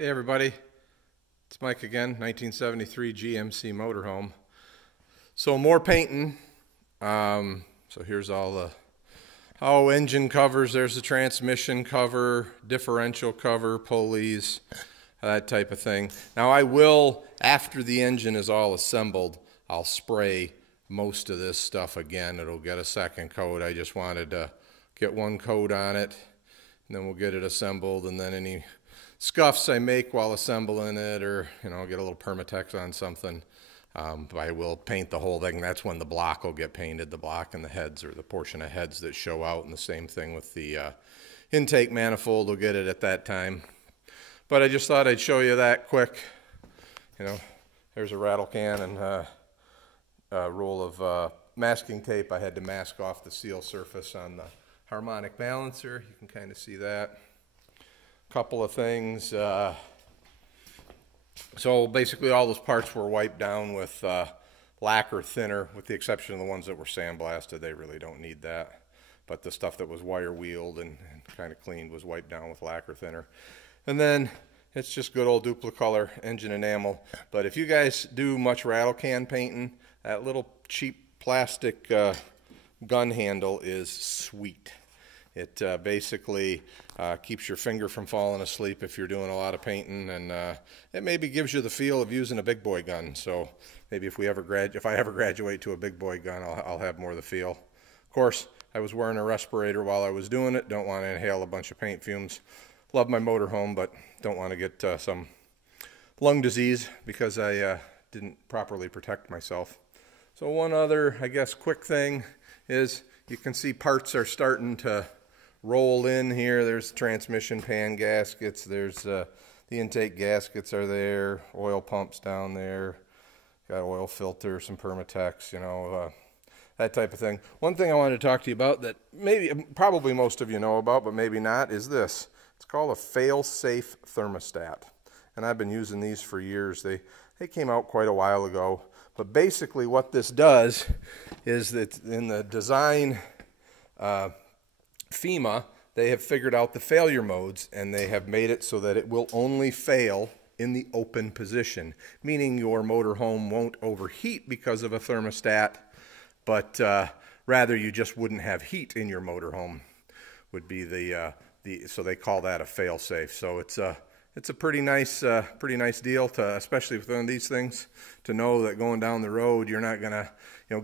Hey everybody, it's Mike again, 1973 GMC motorhome. So more painting. So here's all the engine covers. There's the transmission cover, differential cover, pulleys, that type of thing. Now I will, after the engine is all assembled, I'll spray most of this stuff again. It'll get a second coat. I just wanted to get one coat on it, and then we'll get it assembled, and then any scuffs I make while assembling it, or get a little Permatex on something, I will paint the whole thing. That's when the block will get painted, the block and the heads, or the portion of heads that show out, and the same thing with the intake manifold. We'll get it at that time. But I just thought I'd show you that quick. There's a rattle can and a roll of masking tape. I had to mask off the seal surface on the harmonic balancer. You can kind of see that. Couple of things. So basically all those parts were wiped down with lacquer thinner, with the exception of the ones that were sandblasted. They really don't need that. But the stuff that was wire wheeled and kind of cleaned was wiped down with lacquer thinner. And then it's just good old Duplicolor engine enamel. But if you guys do much rattle can painting, that little cheap plastic gun handle is sweet. It basically keeps your finger from falling asleep if you're doing a lot of painting, and it maybe gives you the feel of using a big boy gun. So maybe if I ever graduate to a big boy gun, I'll have more of the feel. Of course, I was wearing a respirator while I was doing it. Don't want to inhale a bunch of paint fumes. Love my motorhome, but don't want to get some lung disease because I didn't properly protect myself. So one other, I guess, quick thing is you can see parts are starting to roll in here. There's transmission pan gaskets. There's the intake gaskets are there. Oil pumps down there. Got oil filter, some Permatex, that type of thing. One thing I wanted to talk to you about that probably most of you know about, but maybe not, is this. It's called a fail-safe thermostat. And I've been using these for years. They came out quite a while ago. But basically what this does is that in the design FEMA, they have figured out the failure modes, and they have made it so that it will only fail in the open position, meaning your motorhome won't overheat because of a thermostat, but rather you just wouldn't have heat in your motorhome, would be so they call that a fail-safe. So it's a pretty nice deal, especially with one of these things, to know that going down the road you're not gonna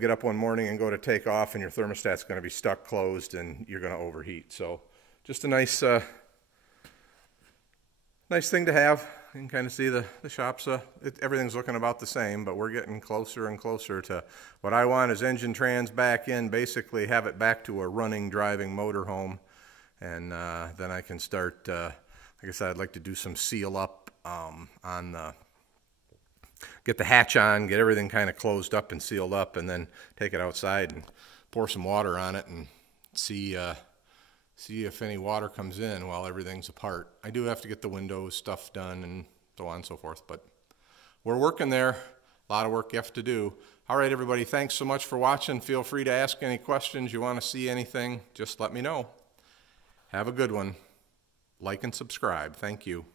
get up one morning and go to take off and your thermostat's going to be stuck closed and you're going to overheat. So just a nice thing to have. You can kind of see the shops, everything's looking about the same, but we're getting closer and closer to what I want is engine trans back in, basically have it back to a running, driving motorhome, and then I can start, like I said, I'd like to do some seal up get the hatch on, get everything kind of closed up and sealed up, and then take it outside and pour some water on it and see if any water comes in while everything's apart. I do have to get the windows stuff done and so on and so forth, but we're working there. A lot of work you have to do. All right, everybody, thanks so much for watching. Feel free to ask any questions. You want to see anything, just let me know. Have a good one. Like and subscribe. Thank you.